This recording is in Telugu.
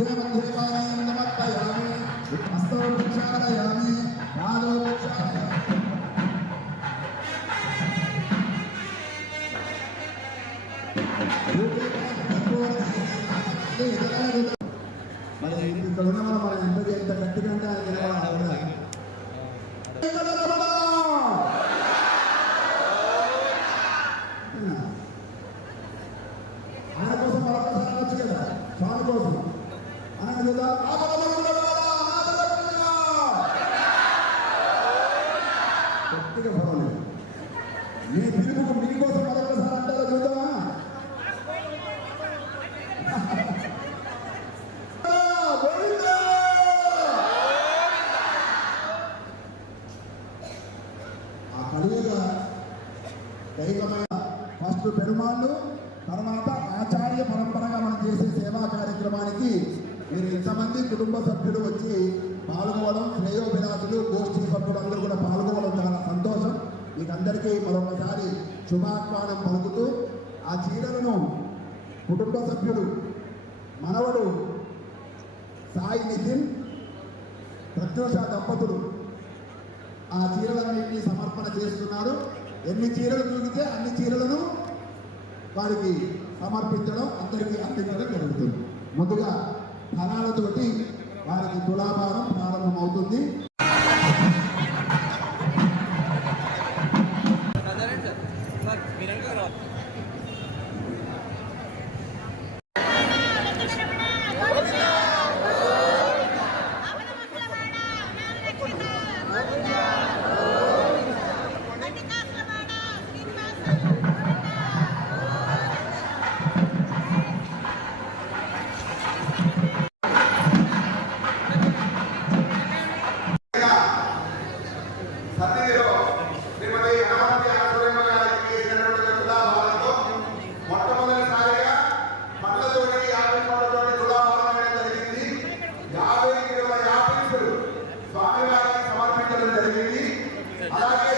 देवदेवानां नमस्कारयामि हस्तौ प्रक्षालयामि पादौ प्रक्षालयामि మరి ఇక్కడ ఉన్న మనం ఎంత గట్టిగా అంటే ఆయన కోసం మరొకసారి వచ్చు కదా స్వామి కోసం ఆయన కదా గట్టిగా పర్వాలేదు మీ పిలుపుకు మీకోసం మరొకసారి అంటారా చూద్దామా ఆ కలియుగ దైవమైన ఫస్ట్ పెరుమాళ్ళు తర్వాత ఆచార్య పరంపరగా మనం చేసే సేవా కార్యక్రమానికి మీరు ఇంతమంది కుటుంబ సభ్యులు వచ్చి పాల్గొనడం శ్రేయోభిలాసులు గోష్ఠీ సభ్యులు అందరూ కూడా పాల్గొనడం చాలా సంతోషం. మీకు అందరికీ మరొకసారి శుభాహ్వానం పలుకుతూ ఆ చీరలను కుటుంబ సభ్యులు మనవడు సాయి నితిన్ ప్రత్యూష దంపతులు ఆ చీరలన్నింటినీ సమర్పణ చేస్తున్నారు. ఎన్ని చీరలు తూగితే అన్ని చీరలను వారికి సమర్పించడం అందరికీ అందించడం జరుగుతుంది. ముందుగా ఫలాలతోటి వారికి తులాభారం ప్రారంభమవుతుంది. అలాగే